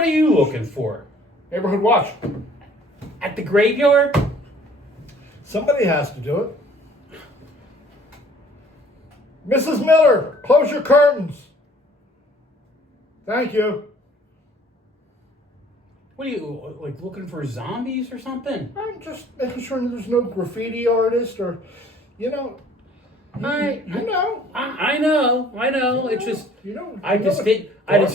What are you looking for? Neighborhood watch. At the graveyard? Somebody has to do it. Mrs. Miller, close your curtains. Thank you. What are you, like, looking for zombies or something? I'm just making sure there's no graffiti artist or, you know. I know. It's just I just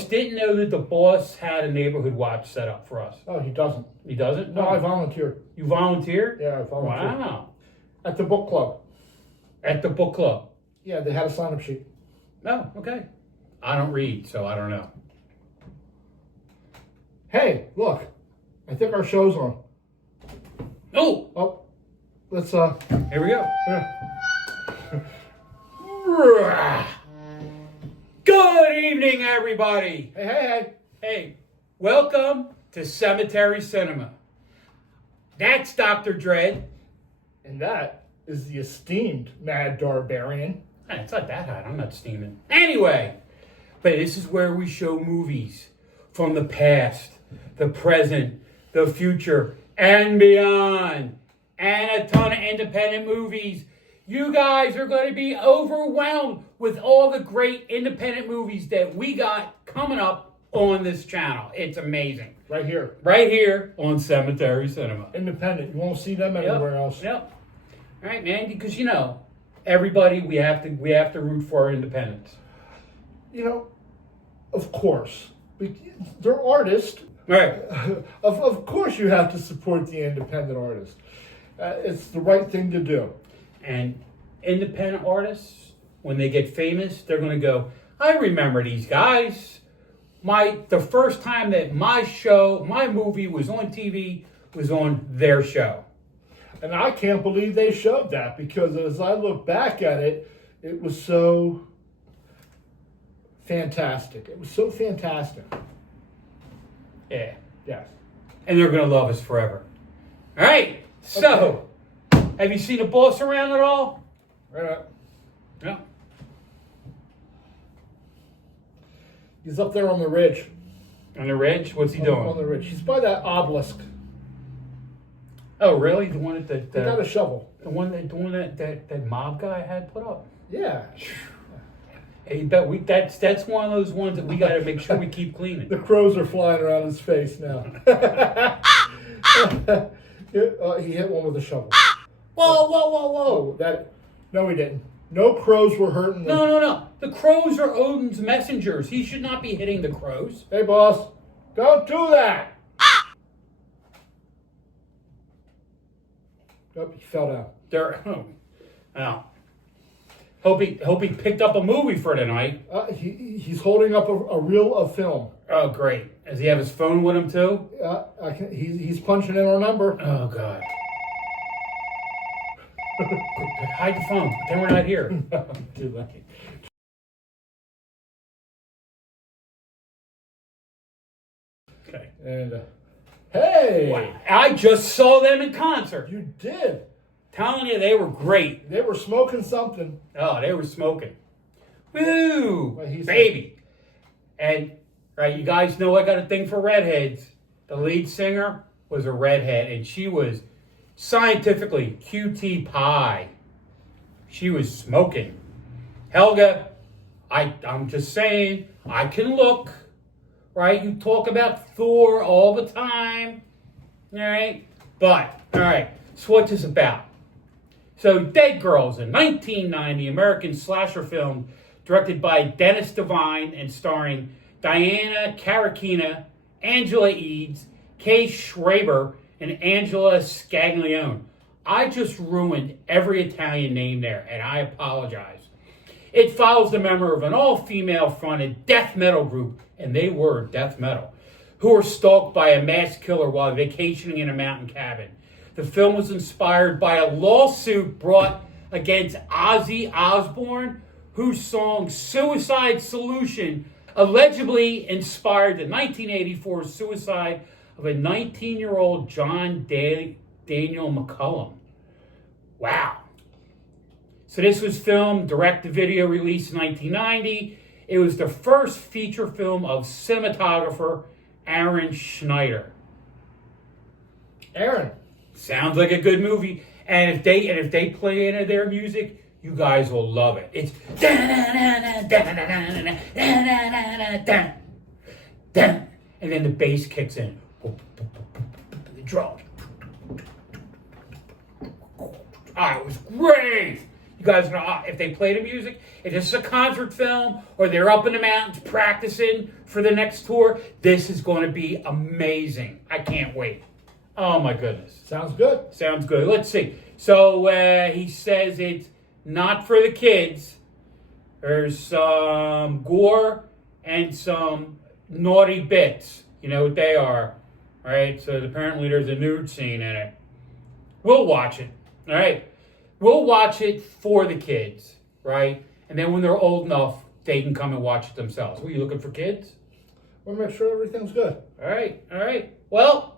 didn't know that the boss had a neighborhood watch set up for us. Oh, he doesn't. He doesn't? No, I volunteered. You volunteered? Yeah, I volunteered. Wow. At the book club. At the book club? Yeah, they had a sign-up sheet. Oh, okay. I don't read, so I don't know. Hey, look. I think our show's on. Oh, Let's here we go. yeah. Good evening, everybody. Hey. Welcome to Cemetery Cinema. That's Dr. Dread. And that is the esteemed Mad Darbarian. Hey, it's not that hot. I'm not steaming. Anyway, but this is where we show movies from the past, the present, the future, and beyond. And a ton of independent movies. You guys are going to be overwhelmed with all the great independent movies that we got coming up on this channel. It's amazing. Right here. Right here on Cemetery Cinema. Independent. You won't see them anywhere else. Yep. All right, man, because everybody, we have to root for our independence. Of course. They're artists. Right. Of course you have to support the independent artist. It's the right thing to do. And independent artists, when they get famous, they're going to go, I remember these guys. The first time that my movie was on TV was on their show. And I can't believe they showed that, because as I look back at it, it was so fantastic. It was so fantastic. Yeah. Yes. And they're going to love us forever. All right. So, have you seen the boss around at all? Right. Yeah. He's up there on the ridge. On the ridge? What's he doing? On the ridge. He's by that obelisk. Oh, really? The one that They got a shovel. the one that mob guy had put up. Yeah. Hey, but that's one of those ones that we got to make sure we keep cleaning. The crows are flying around his face now. He hit one with a shovel. Whoa! No, he didn't. No crows were hurting. No. The crows are Odin's messengers. He should not be hitting the crows. Hey, boss, don't do that. Oh, he fell down. Wow. Hope he picked up a movie for tonight. He's holding up a reel of film. Oh, great. Does he have his phone with him, too? He's punching in our number. Oh, God. Hide the phone. Pretend we're not here. Too lucky. Okay. And, hey! Wow. I just saw them in concert. You did. Telling you, they were great. They were smoking something. Oh, they were smoking. Woo! Well, Baby. And, right, you guys know I got a thing for redheads. The lead singer was a redhead, and she was scientifically QT pie. She was smoking. Helga, I'm just saying, I can look, right? You talk about Thor all the time, all right? But, all right, so what's this about? So, Dead Girls, a 1990 American slasher film directed by Dennis Devine and starring Diana Karakina, Angela Eads, Kay Schreiber, and Angela Scaglione. I just ruined every Italian name there, and I apologize. It follows the member of an all-female fronted death metal group, and they were death metal, who were stalked by a mass killer while vacationing in a mountain cabin. The film was inspired by a lawsuit brought against Ozzy Osbourne, whose song Suicide Solution allegedly inspired the 1984 suicide of a 19-year-old John Daniel McCullum. Wow. So this was filmed, direct-to-video released in 1990. It was the first feature film of cinematographer Aaron Schneider. Aaron. Sounds like a good movie. And if they play any of their music, you guys will love it. It's and then the bass kicks in. The drum. It was great. You guys know if they play the music, if this is a concert film or they're up in the mountains practicing for the next tour, this is going to be amazing. I can't wait. Oh my goodness. Sounds good. Sounds good. Let's see. So he says it's not for the kids. There's some gore and some naughty bits. You know what they are, right? So apparently there's a nude scene in it. We'll watch it, all right? We'll watch it for the kids, right? And then when they're old enough, they can come and watch it themselves. Were you looking for kids? We'll make sure everything's good. All right. Well,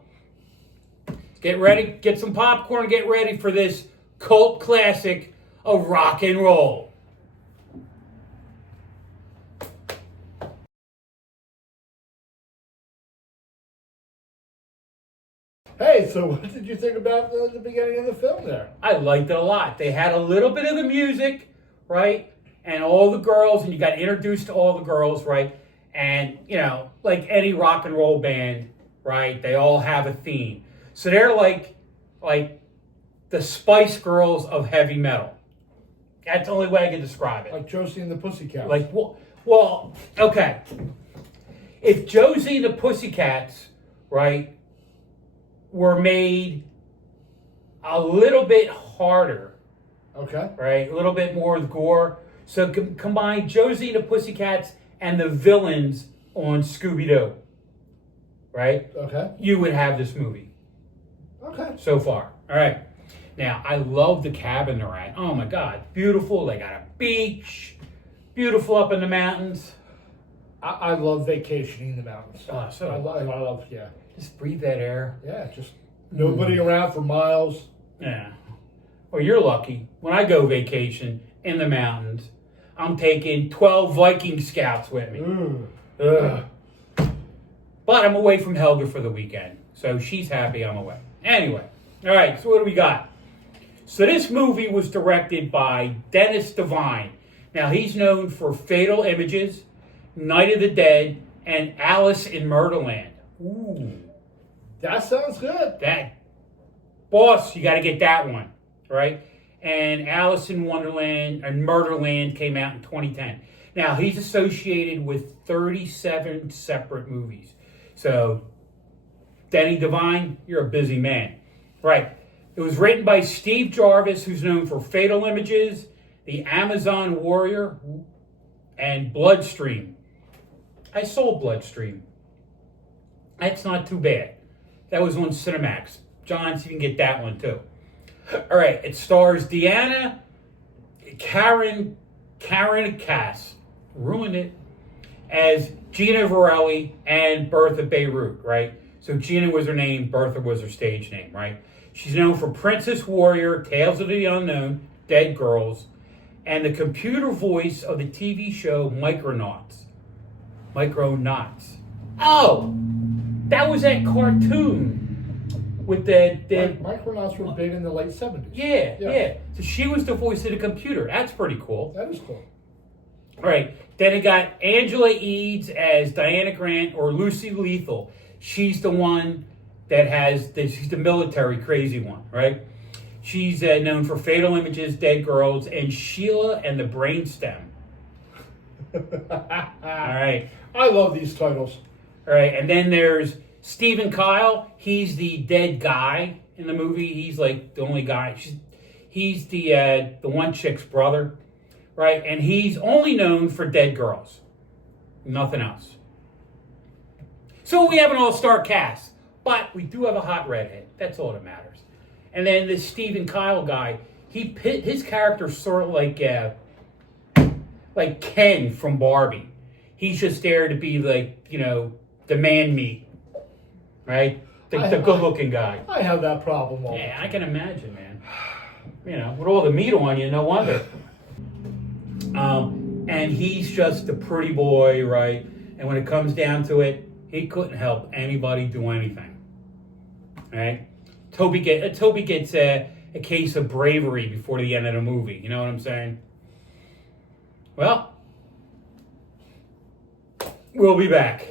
get ready, get some popcorn, get ready for this cult classic of rock and roll. Hey, so what did you think about the beginning of the film there? I liked it a lot. They had a little bit of the music, right? And all the girls, and you got introduced to all the girls, right? And, you know, like any rock and roll band, right? They all have a theme. So they're like the Spice Girls of heavy metal. That's the only way I can describe it. Like Josie and the Pussycats. Like, well, okay. If Josie and the Pussycats, right, were made a little bit harder, okay, right, a little bit more with gore. So combine Josie and the Pussycats and the villains on Scooby-Doo, right? Okay. You would have this movie. Okay. So far. All right. Now, I love the cabin they're at. Oh, my God. Beautiful. They got a beach. Beautiful up in the mountains. I love vacationing in the mountains. Oh, so I love, yeah. Just breathe that air. Yeah, just nobody around for miles. Yeah. Well, you're lucky. When I go vacation in the mountains, I'm taking 12 Viking Scouts with me. Ugh. But I'm away from Helga for the weekend. So she's happy I'm away. Anyway. All right, so what do we got? So this movie was directed by Dennis Devine. Now, he's known for Fatal Images, Night of the Dead, and Alice in Murderland. Ooh. That sounds good. Boss, you got to get that one, right? And Alice in Wonderland and Murderland came out in 2010. Now, he's associated with 37 separate movies. So, Denny Devine, you're a busy man. Right. It was written by Steve Jarvis, who's known for Fatal Images, The Amazon Warrior, and Bloodstream. I saw Bloodstream. That's not too bad. That was on Cinemax. John, so you can get that one too. All right. It stars Deanna Karen Cass, ruined it, as Gina Varelli and Bertha Beirut, right? So Gina was her name, Bertha was her stage name, right? She's known for Princess Warrior, Tales of the Unknown, Dead Girls, and the computer voice of the TV show Micronauts. Oh, that was that cartoon with the Micronauts were big in the late 70s. Yeah. So she was the voice of the computer. That's pretty cool. That is cool. All right. Then it got Angela Eads as Diana Grant or Lucy Lethal. She's the one that she's the military crazy one, right? She's known for Fatal Images, Dead Girls, and Sheila and the Brainstem. All right. I love these titles. All right. And then there's Stephen Kyle. He's the dead guy in the movie. He's like the only guy. He's the one chick's brother, right? And he's only known for Dead Girls. Nothing else. So we have an all-star cast, but we do have a hot redhead. That's all that matters. And then this Stephen Kyle guy, his character's sort of like Ken from Barbie. He's just there to be like, you know, the man meat, right? The good-looking guy. I have that problem all. Yeah, I can imagine, man. You know, with all the meat on you, no wonder. And he's just a pretty boy, right? And when it comes down to it, he couldn't help anybody do anything. All right? Toby gets a case of bravery before the end of the movie. You know what I'm saying? Well, we'll be back.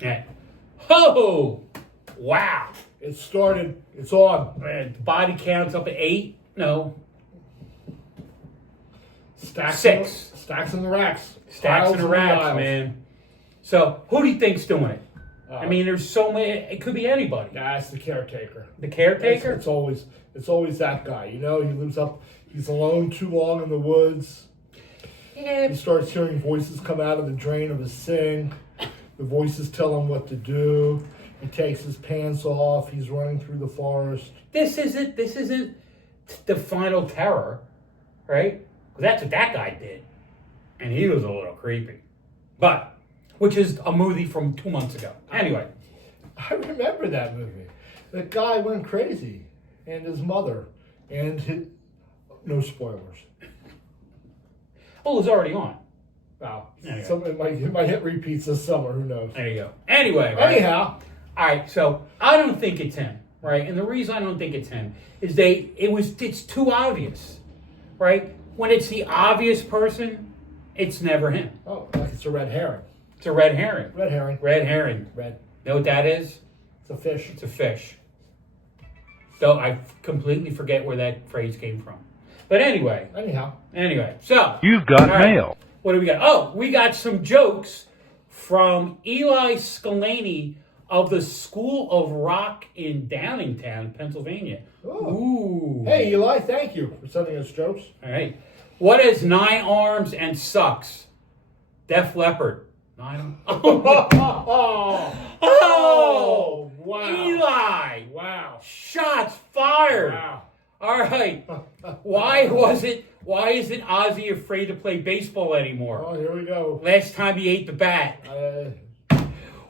Yeah. Oh! Wow. It started. It's on. Man, the body count's up at 8. No. Stacks 6. Stacks in the racks. Stacks in the racks, aisles. man. So, who do you think's doing it? I mean, there's so many. It could be anybody. That's the caretaker. The caretaker? It's always that guy. You know, he lives up. He's alone too long in the woods. Yeah. He starts hearing voices come out of the drain of his sink. The voices tell him what to do. He takes his pants off. He's running through the forest. This isn't the final terror, right? 'Cause that's what that guy did, and he was a little creepy. But which is a movie from 2 months ago. Anyway, I remember that movie. That guy went crazy, and his mother, and his, no spoilers. oh, it was already on. Wow. Anyway. It might hit repeats this summer. Who knows? There you go. Anyway, right? Anyhow. All right, so I don't think it's him, right? And the reason I don't think it's him is it's too obvious, right? When it's the obvious person, it's never him. Oh, like it's a red herring. It's a red herring. Red herring. Red herring. Red. Know what that is? It's a fish. It's a fish. So I completely forget where that phrase came from. But anyway, so You've got all right, mail. What do we got? Oh, we got some jokes from Eli Scalaney of the School of Rock in Downingtown, Pennsylvania. Oh. Ooh. Hey, Eli, thank you for sending us jokes. All right. What has 9 arms and sucks? Def Leppard. 9 Oh, wow. Eli. Wow. Shots fired. Wow. All right. Why isn't Ozzy afraid to play baseball anymore? Oh, here we go. Last time he ate the bat.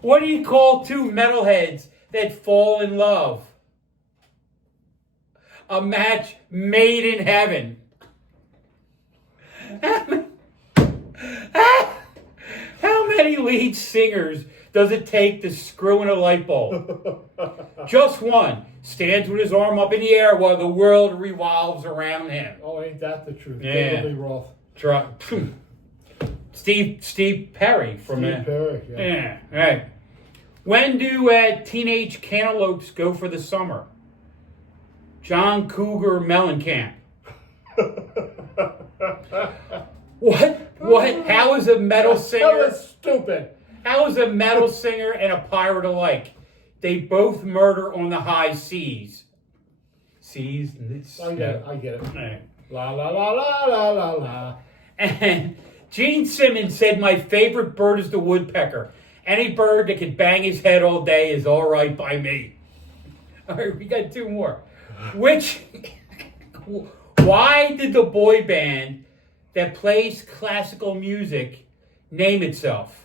What do you call 2 metalheads that fall in love? A match made in heaven. How many lead singers does it take to screw in a light bulb? Just one. Stands with his arm up in the air while the world revolves around him. Oh, ain't that the truth? Yeah. David Lee Roth. Steve Perry from Steve Perry, yeah. Yeah, all right. When do teenage cantaloupes go for the summer? John Cougar Mellencamp. What? How is a metal singer? That was stupid. How is a metal singer and a pirate alike? They both murder on the high seas. Seas? I get it. All right. La la la la la la la. And Gene Simmons said, my favorite bird is the woodpecker. Any bird that can bang his head all day is all right by me. All right, we got 2 more. Why did the boy band that plays classical music name itself?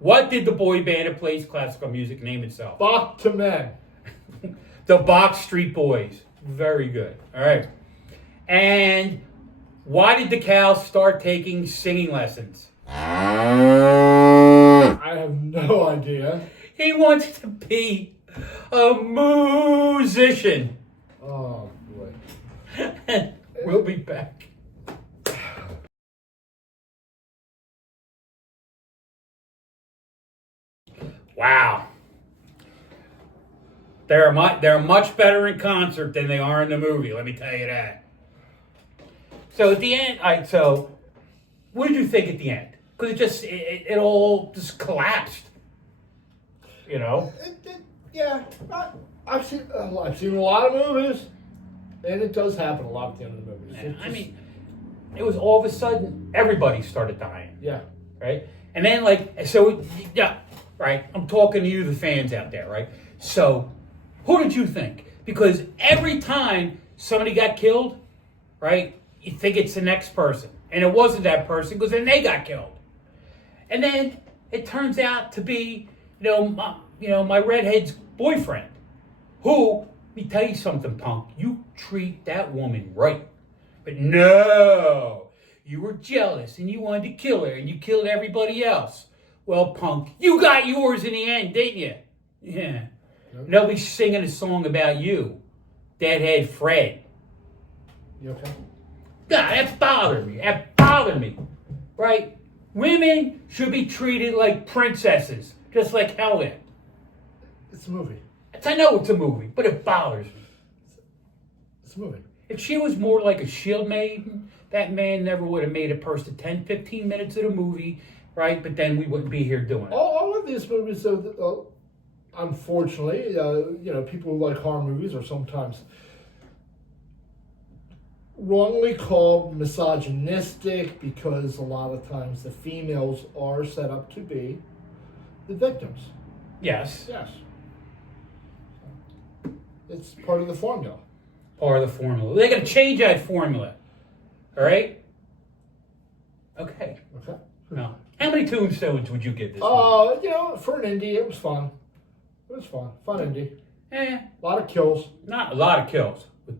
What did the boy band that plays classical music name itself? Bach to Men. The Box Street Boys. Very good. All right. And why did the cow start taking singing lessons? I have no idea. He wants to be a musician. Oh, boy. We'll be back. Wow. They're much better in concert than they are in the movie, let me tell you that. So at the end, what did you think at the end? Because it all just collapsed. You know? Yeah. I've seen a lot of movies, and it does happen a lot at the end of the movies. Yeah, it was all of a sudden, everybody started dying. Yeah. Right? And then, right? I'm talking to you, the fans out there, right? So, who did you think? Because every time somebody got killed, right, you think it's the next person. And it wasn't that person, because then they got killed. And then it turns out to be, my redhead's boyfriend. Who, let me tell you something, punk, you treat that woman right. But no, you were jealous and you wanted to kill her and you killed everybody else. Well, punk, you got yours in the end, didn't you? Yeah. Yep. Nobody's singing a song about you. Deadhead Fred. You okay? God, that bothered me. That bothered me. Right? Women should be treated like princesses, just like Helen. It's a movie. I know it's a movie, but it bothers me. It's a movie. If she was more like a shield maiden, that man never would have made it past the 10, 15 minutes of the movie, right? But then we wouldn't be here doing it. All of these movies, unfortunately, people who like horror movies are sometimes wrongly called misogynistic because a lot of times the females are set up to be the victims. Yes. Yes. It's part of the formula. Part of the formula. They're going to change that formula. All right? Okay. Okay. Now, how many tombstones would you give this movie? For an indie, it was fun. It was fun. Fun indie. A lot of kills. Not a lot of kills. With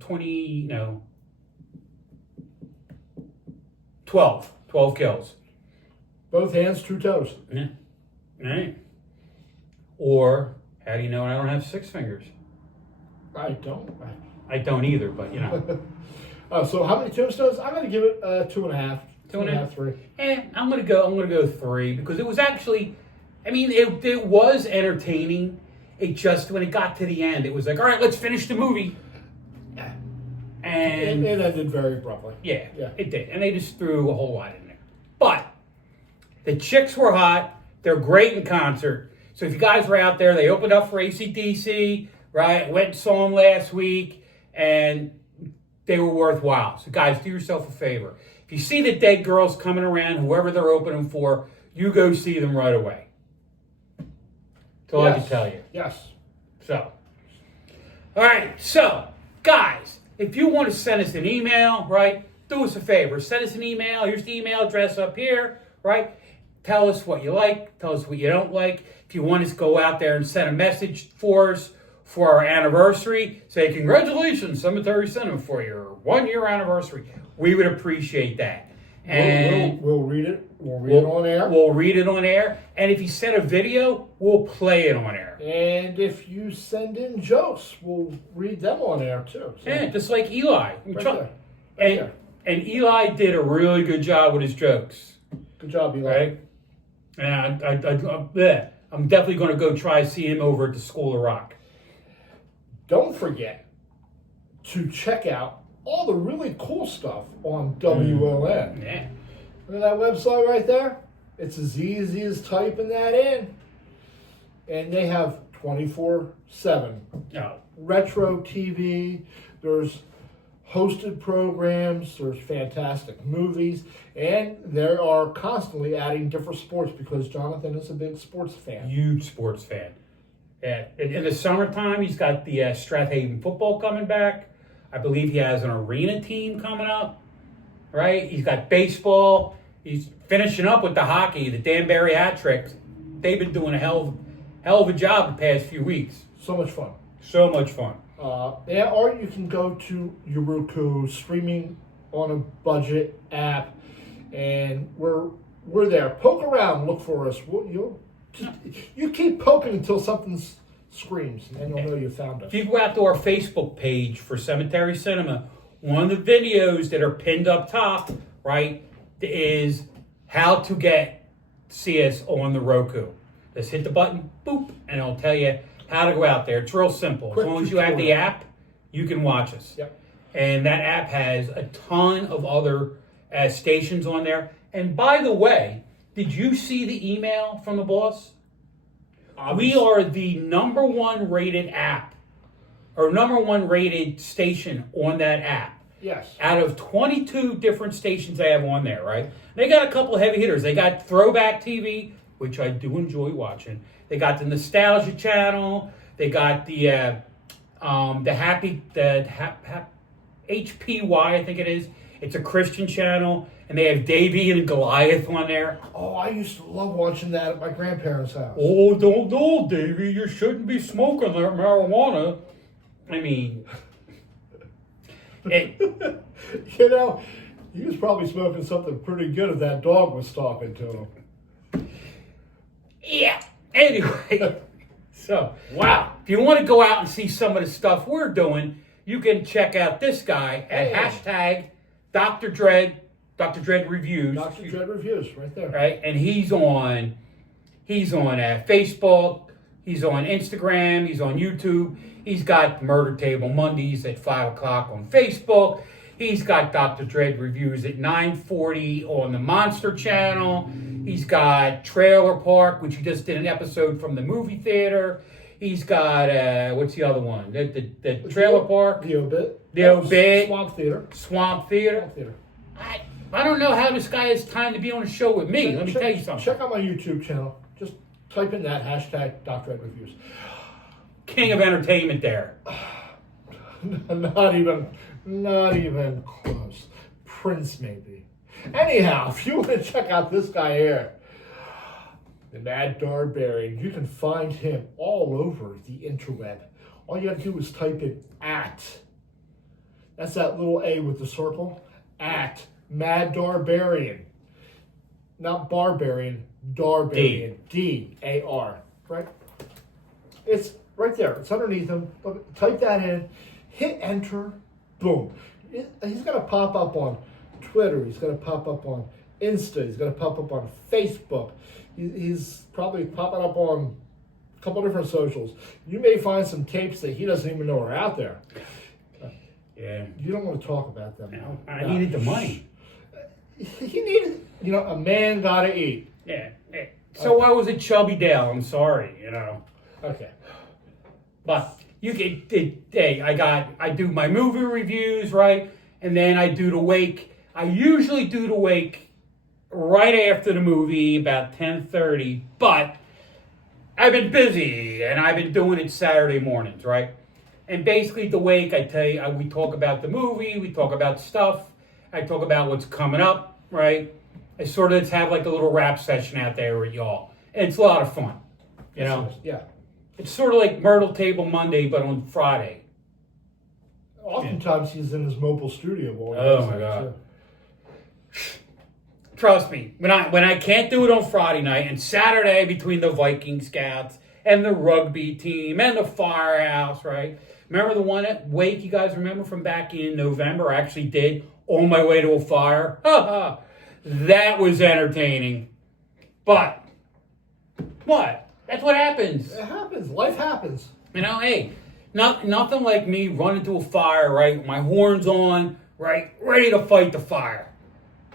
12. 12 kills. Both hands, two toes. Yeah. All right. Or, how do you know I don't have 6 fingers? I don't. I don't either, but So how many tombstones? I'm going to give it 2.5. 2.5, 3. I'm gonna go 3 because it was actually, it was entertaining. It just when it got to the end, it was like, all right, let's finish the movie. And it ended very abruptly. Yeah, it did, and they just threw a whole lot in there. But the chicks were hot. They're great in concert. So if you guys were out there, they opened up for AC/DC, right? Went and saw them last week, and they were worthwhile. So guys, do yourself a favor. If you see the dead girls coming around, whoever they're opening for, you go see them right away. That's all I can tell you. Yes. So, all right. So, guys, if you want to send us an email, right, do us a favor. Send us an email. Here's the email address up here, right? Tell us what you like. Tell us what you don't like. If you want us to go out there and send a message for us for our anniversary, say, congratulations, Cemetery Cinema, for your 1-year anniversary. We would appreciate that. And we'll read it. We'll read it on air. We'll read it on air. And if you send a video, we'll play it on air. And if you send in jokes, we'll read them on air too. So. Yeah, just like Eli. There. And Eli did a really good job with his jokes. Good job, Eli. Right? And I'm definitely going to go try to see him over at the School of Rock. Don't forget to check out all the really cool stuff on WLN. Yeah. Look at that website right there. It's as easy as typing that in. And they have 24/7 retro TV. There's hosted programs. There's fantastic movies. And they are constantly adding different sports because Jonathan is a big sports fan. Huge sports fan. Yeah. In the summertime, he's got the Strathaven football coming back. I believe he has an arena team coming up, right? He's got baseball. He's finishing up with the hockey, the Danbury hat tricks. They've been doing a hell of a job the past few weeks. So much fun. So much fun. Or you can go to Roku, streaming on a budget app, and we're there. Poke around, look for us. You keep poking until something screams, and then you'll know you found us. If you go out to our Facebook page for Cemetery Cinema, one of the videos that are pinned up top, right, is how to see us on the Roku. Just hit the button, boop, and it'll tell you how to go out there. It's real simple. As long as you have the app, you can watch us. Yep. And that app has a ton of other stations on there. And by the way, did you see the email from the boss? We are the #1 rated app, or #1 rated station on that app. Yes. Out of 22 different stations they have on there, right? They got a couple of heavy hitters. They got Throwback TV, which I do enjoy watching. They got the Nostalgia Channel. They got the HPY, I think it is. It's a Christian channel, and they have Davey and Goliath on there. Oh, I used to love watching that at my grandparents' house. Oh, don't know, Davey. You shouldn't be smoking that marijuana. I mean, You know, he was probably smoking something pretty good if that dog was talking to him. Yeah. Anyway, so, wow. If you want to go out and see some of the stuff we're doing, you can check out this guy at hashtag Dr. Dread, Dr. Dread Reviews. Dr. Dread Reviews, right there. Right? And he's on Facebook, he's on Instagram, he's on YouTube. He's got Murder Table Mondays at 5 o'clock on Facebook. He's got Dr. Dread Reviews at 9:40 on the Monster Channel. He's got Trailer Park, which he just did an episode from the movie theater. He's got, what's the other one? The Trailer Park? The Obit. The Obit. Swamp Theater. Swamp Theater. I don't know how this guy has time to be on a show with me. Let me tell you something. Check out my YouTube channel. Just type in that hashtag Dr. Dread Reviews. King of entertainment there. Not even close. Prince, maybe. Anyhow, if you want to check out this guy here, the Mad Darbarian, you can find him all over the interweb. All you have to do is type in @ that's that little A with the circle, @ Mad Darbarian. Not barbarian, Darbarian. D-A-R. Right? It's right there. It's underneath him. Look, type that in. Hit enter. Boom. He's going to pop up on Twitter. He's going to pop up on Insta. He's going to pop up on Facebook. He's probably popping up on a couple different socials. You may find some tapes that he doesn't even know are out there. Yeah. You don't want to talk about them. No, I needed the money. He needed, a man got to eat. Yeah. So I was at Chubby Dale. I'm sorry, Okay. But you can, hey, I do my movie reviews, right? And then I do the wake. I usually do the wake right after the movie, about 10:30. But I've been busy, and I've been doing it Saturday mornings, right? And basically the wake, I tell you, we talk about the movie, we talk about stuff. I talk about what's coming up, right? I sort of have like a little rap session out there with y'all. And it's a lot of fun, Yeah. It's sort of like Myrtle Table Monday, but on Friday. Oftentimes he's in his mobile studio. Oh my God. Trust me, when I can't do it on Friday night and Saturday between the Viking Scouts and the rugby team and the firehouse, right? Remember the one at Wake, you guys remember from back in November? I actually did On My Way to a Fire. That was entertaining. But, what? That's what happens. It happens. Life happens. Hey, nothing like me running to a fire, right? With my horns on, right? Ready to fight the fire.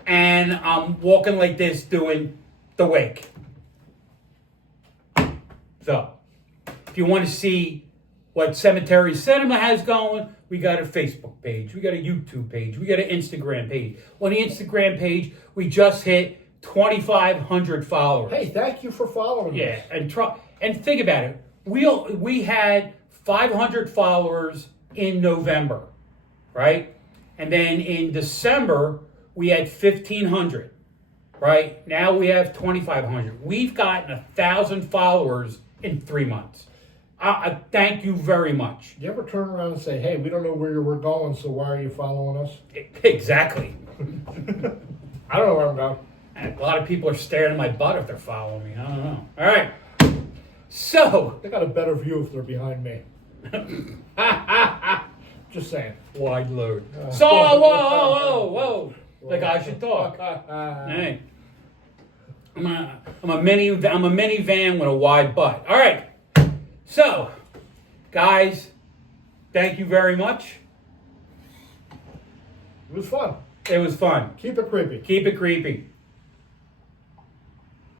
And I'm walking like this doing the wake. So, if you want to see what Cemetery Cinema has going, we got a Facebook page, we got a YouTube page, we got an Instagram page. On the Instagram page, we just hit 2,500 followers. Hey, thank you for following us. Yeah, and think about it. We had 500 followers in November, right? And then in December, we had 1,500, right? Now we have 2,500. We've gotten 1,000 followers in 3 months. I thank you very much. You ever turn around and say, hey, we don't know where we're going, so why are you following us? Exactly. I don't know where I'm going. And a lot of people are staring at my butt if they're following me. I don't know. All right. So. They got a better view if they're behind me. Just saying. Wide load. So, whoa. Like I should talk. Hey. I'm a minivan with a wide butt. All right. So, guys, thank you very much. It was fun. It was fun. Keep it creepy. Keep it creepy.